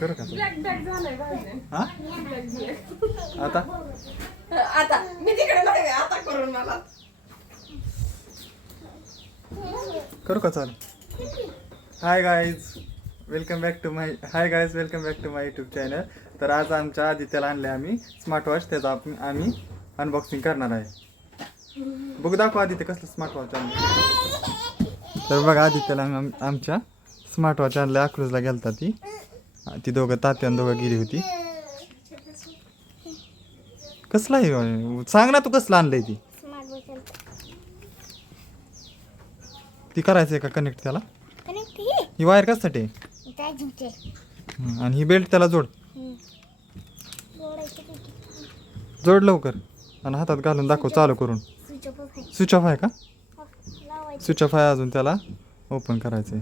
करू का black bag झालंय भाजी. हा आता आता मी तिकडे नाही आता करून मला करू का चालू. Hi guys welcome back to my YouTube channel. तर आज आमच्या आदित्याला आणले आम्ही स्मार्ट वॉच. त्याचा आम्ही अनबॉक्सिंग करणार आहे. बघू दाखवा आदित्य कसलं स्मार्ट वॉच आणलं. तर बघा आदित्याला आमच्या स्मार्ट वॉच आणलं. अकलूजला गेलता ती दोघं तात्या आणि दोघं गेली होती. कसलं आहे सांग ना तू कसलं आणलंय ती करायचंय का कनेक्ट त्याला. ही वायर कशासाठी आहे? आणि ही बेल्ट त्याला जोड लवकर आणि हातात घालून दाखव चालू करून. स्विच ऑफ आहे का? स्विच ऑफ आहे अजून त्याला ओपन करायचंय.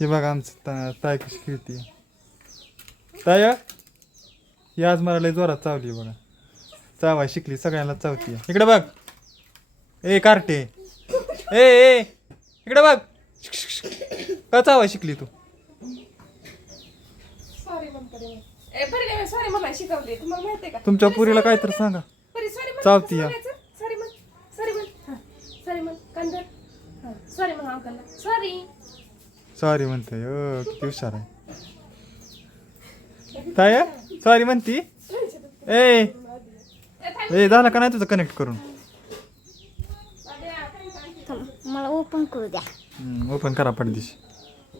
हे बघा आमचं ताय कशी खेळते. ताय ही आज मला लय जोरात चावली बघा. चावाय शिकली सगळ्यांना चावती. इकडे बघ ए कार्टे ए इकडे बघ. का चावाय शिकली तू? सॉरी मला शिकवली तुम्हाला माहितीये का? तुमच्या पुरीला काय तर सांगा. चावती या सॉरी म्हणते. किती हुशार आहे ताय. सॉरी म्हणती. ए झालं का नाही तुझं कनेक्ट करून? मला ओपन करू द्या. ओपन करा पडदिशी.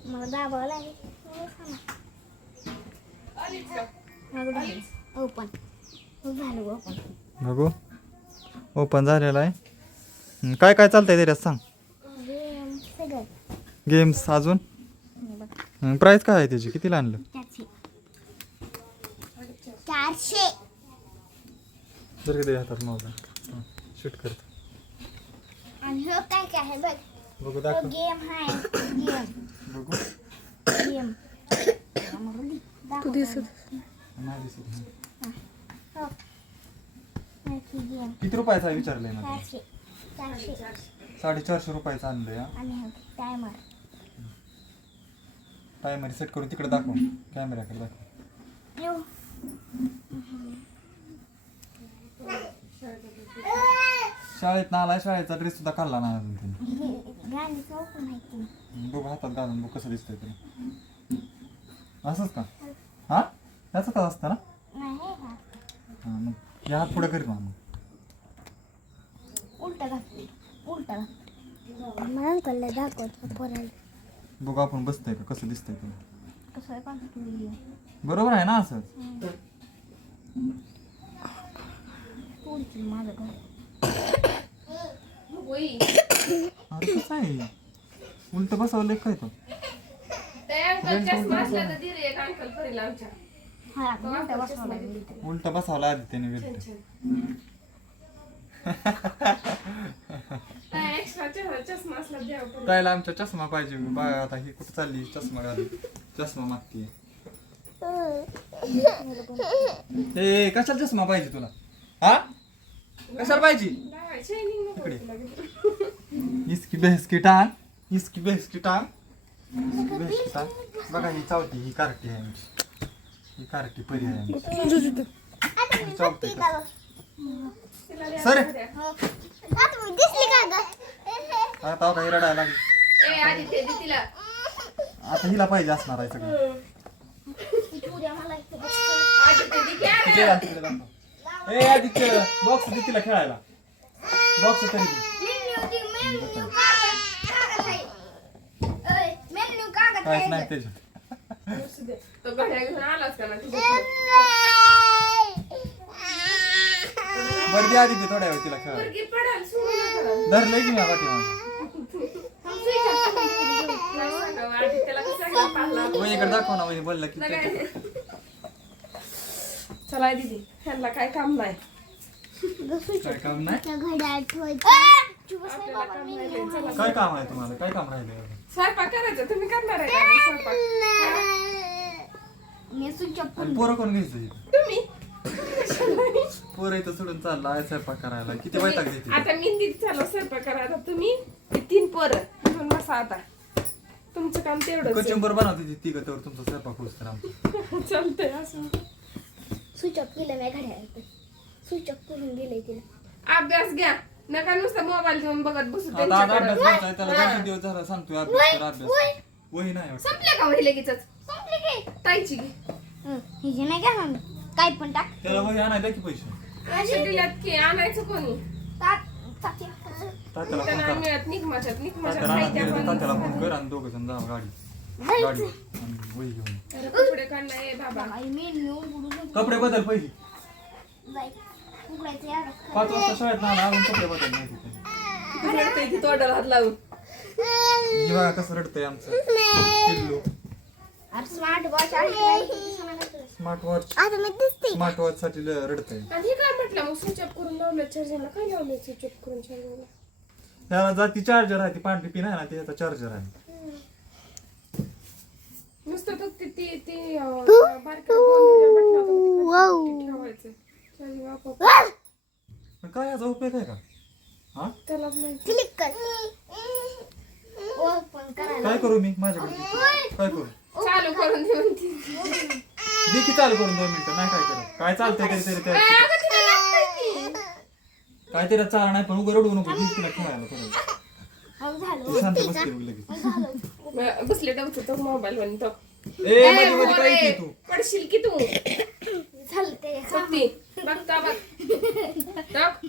मला दाबावं लागेल. ओपन झालं ओपन. बघू ओपन झालेलं आहे. काय काय चालतंय त्याच्यात सांग. सगळं गेम्स अजून प्राईस काय आहे त्याची? कितीला आणलं? 400. जर किती हातात मोबाईल शूट करतो. आणि हो काय काय आहे बघ. बघू दाखव. गेम आहे गेम बघू गेम. तू दिसत नाही दिसत. गेम किती रुपयाचा आहे विचारलंय मला. 400 450 रुपयाचं आणलंय. आणि टायमर टायमर सेट करून तिकडे दाखव कॅमेऱ्याकडे दाखव. येऊ. शाळेत ना आलाय. शाळेचा ड्रेस सुद्धा काढला ना अजून त्याने. गाणी चौकून माहिती बघू हातात घालून बघ कसं दिसतंय तुला. असंच का? हा त्याच का असतं ना. नाही हा मग हे हात पुढे करीत मग उलटा उलटा मला अंकलला दाखवत पोराला. बघू आपण बसतंय का कसं दिसतंय तुला. कसं आहे पाहतो. बरोबर आहे ना असं. पुढची माझं घर. अरे कसं आहे उलट बसवलं काय तो. हा उलटा बसवा लागेल. उलट बसवला आधी त्याने बेल्ट. ताईला आमच्या चष्मा पाहिजे. बा आता ही कुठं चालली चष्मा घालून. चष्मा मागते. ए कशाला चष्मा पाहिजे तुला? हा कशाला पाहिजे? इकडे इसकी बेहसकी टांग. इसकी बेहसकी टांग. इसकी बेहसकी टांग. बघा ही चावती. ही कार्टी आहे आमची. ही कार्टी परी आहे आमची. ही चावते का? सर दिसली का ग? आता ही रडायला लागली. आता हिला पाहिजे असणार आहे सगळं. ए आदित्य बॉक्स दे तिला खेळायला. बॉक्स तरी काहीच नाही त्याच्यात. तो घड्याळ घेऊन आलाच का ना बरं दे आदित्य थोड्या वेळ तिला खेळायला. धरलंय की मी पाठीमागे. वहिनीकडे दाखव ना. वहिनी बोलला की चला दीदी ह्यांना काय काम नाही. काय काम नाही. घड्याळ काय काम आहे तुम्हाला? काय काम राहिलं? स्वयंपाक करायचं. तुम्ही करणार आहे का स्वयंपाक? आणि पोरं कोण घ्यायचं? तुम्ही पोरं इथं सोडून चालला आहे स्वयंपाक करायला. किती वैताग देते. आता मी दीदी चालू स्वयंपाक करायला. तुम्ही 3 पोरं घेऊन बसा आता. तुमचं काम तेवढंच आहे. कचंबर बनवते ती तिघं तर तुमचा स्वयंपाक होस तर आमचं. चालतंय असं. स्विच ऑफ केलं नाही घड्याळ स्विच ऑफ करून गेलंय तिला अभ्यास घ्या नका नुसतं मोबाईल घेऊन बघत बसू आता आज त्यांच्याकडं. अभ्यास करायचा आहे, त्याला 2-3 दिवस झाला सांगतोय अभ्यास कर अभ्यास. वही नाही वाटत. संपले का वही लगेचच संपली की ताईची घे. हिचे नाही का मम्मी काय पण टाक त्याला वही आणायला की पैसे पैसे दिल्यात की आणायचं कोणी तात्याला फोन त्यांना करा. मिळत निघमाशात तात्याला साहित्य आणा, पण तात्याला फोन कर आणि दोघं जण जावा गाडी आणि वही घेऊन ये. अरे कपडे काढला ए बाबा कपडे बदल पहिली उघडायचं 5 वाजता शाळेत ना अजून कपडे बदल नाही तिथे. रडतंय ती तोंडाला हात लावून हे बघा कसं रडतंय आमचं पिल्लू. अरे स्मार्ट वॉच आहे स्मार्ट वॉच आता मी दिसते स्मार्ट वॉच साठी रडतंय. आणि हे काय म्हटलं मग स्विच ऑफ करून लावलं चार्जिंगला काय लावलं स्विच ऑफ करून चार्जिंगला त्याला जाती चार्जर आहे ती पांढरी पिन आहे ना त्याचा चार्जर आहे. नुसतं फक्त ती बारक्या गोल बटनात ठेवायचं चार्जिंग आपोआप पण काय याचा उपयोग आहे का? हा त्यालाच माहिती क्लिक कर ओपन करायला काय करू मी माझ्याकडे दे. काय करू चालू करून दे म्हणते दे की चालू करून 2 मिनिटं नाही काय करत काय चालतंय तरी त्या अगं तिला लागतंय की. काय तरी चाल नाही पण उभं रडवू नको दे तिला खेळायला थोडं. हो झालं ती शांत बसते बघ लगेच. बसले डवचं तो मोबाईल वन तो ए मध्ये मध्ये काय येते तू पडशील की तू झालं ते सत्ती बघता बघ टाक.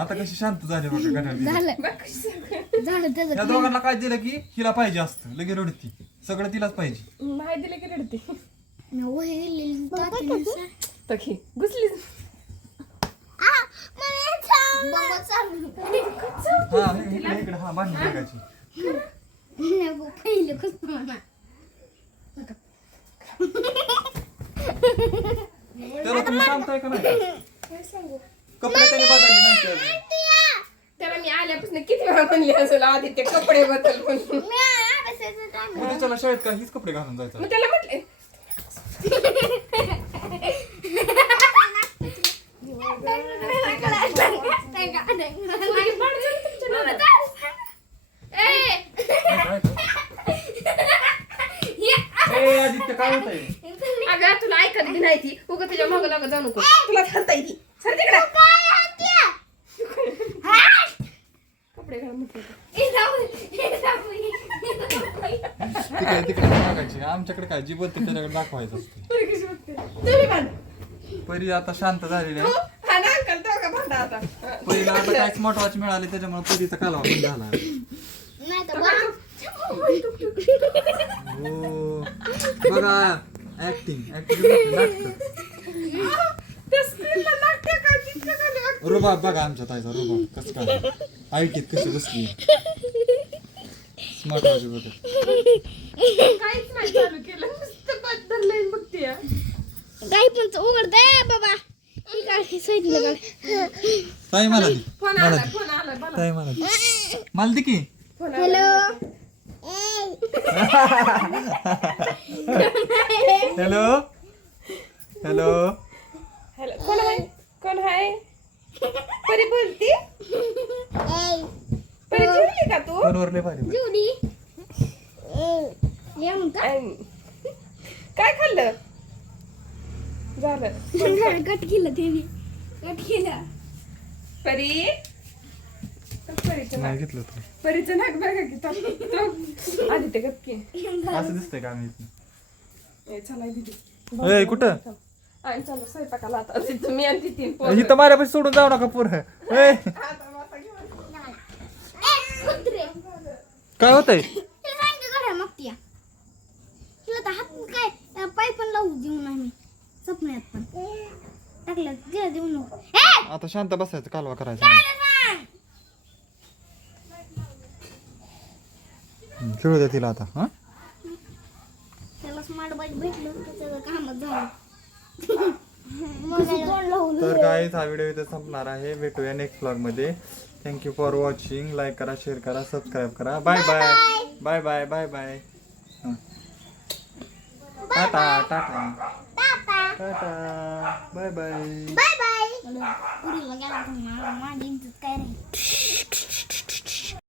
आता कशी शांत झाली बघा घड्याळ. झालं बघ कशी सगळं. झालं त्याचं या दोघांना काय दिलं की हिला पाहिजे असतं लगे रडती सगळं तिलाच पाहिजे. नाही दिलं की रडते तखी घुसलीच हा इकडे हा बांधली जगाची. त्याला तुम्ही सांगताय का नाही काय सांगू कपडे त्याने बदलले नाही ते अजून. त्याला मी आल्यापासून किती वेळा म्हणली असेल आधी ते कपडे बदल म्हणून उद्या त्याला शाळेत का हीच कपडे घालून जायचं. मग त्याला म्हटले ए आदित्य काय होत आहे? अगं तुला ऐकत बी नाही ती उगा तुझ्या मग लाग जाऊ नको तुला थांबता येते सर तिकडे कपडे घाल म्हटलं तिकडे तिकडे मागायची आमच्याकडे काय जी बोलते त्याच्याकडे दाखवायचं असते. तुम्ही बांध परी आता शांत झालेली आहे. हा ना अंकल तो का भांडा आता परीला आता काय स्मार्ट वॉच मिळाली त्याच्यामुळे परीचा कालवा बंद झाला. हो बघा ऍक्टिंग रुबाब बघा आमच्या ताईचा रुबाब कसं काय ऐकीत कशी बसली स्मार्ट वॉच बघा. काहीच नाही चालू केलं नुसतं बदललंय बघते काही पण उघडते बाबा ताई मला दे फोन मला आला दे फोन आला बोला ताई मला दे मला दे की. फोन आला हॅलो हॅलो हॅलो कोण आहे कोण आहे परी बोलती परी जेवली का तू फोनवर लय भारी बोल. अन- काय खाल्लं झालं कट केलं त्याने कट केलं परी परीचं नाही नाक घेतलं तू परीचं नाक बघा की तो आधी ते गप्पी असं दिसतंय का आम्ही इथनं? ए चला दीदी ए, कुठं? आणि चला स्वयंपाकाला आता तुम्ही आणि ती तीन पोरं. इथं माझ्यापाशी सोडून जाऊ नका पोर काय होतंय तुला तर हात काय पाय पण लावू देऊ नाही स्वप्नात पण टाकलं तिला देऊ नको आता शांत बसायचं कालवा करायचा खेळू द्या तिला आता हा. त्याला स्मार्ट वॉच भेटलं तर त्याचं कामच झालं मग तोंड लावून तर गाईज हा व्हिडिओ इथे संपणार आहे भेटूया नेक्स्ट ब्लॉग मध्ये. Thank you for watching. लाईक करा शेअर करा सबस्क्राईब करा. Bye bye bye bye bye bye tata tata tata bye bye bye bye पुरीला गेला माझी इज्जत काय राहील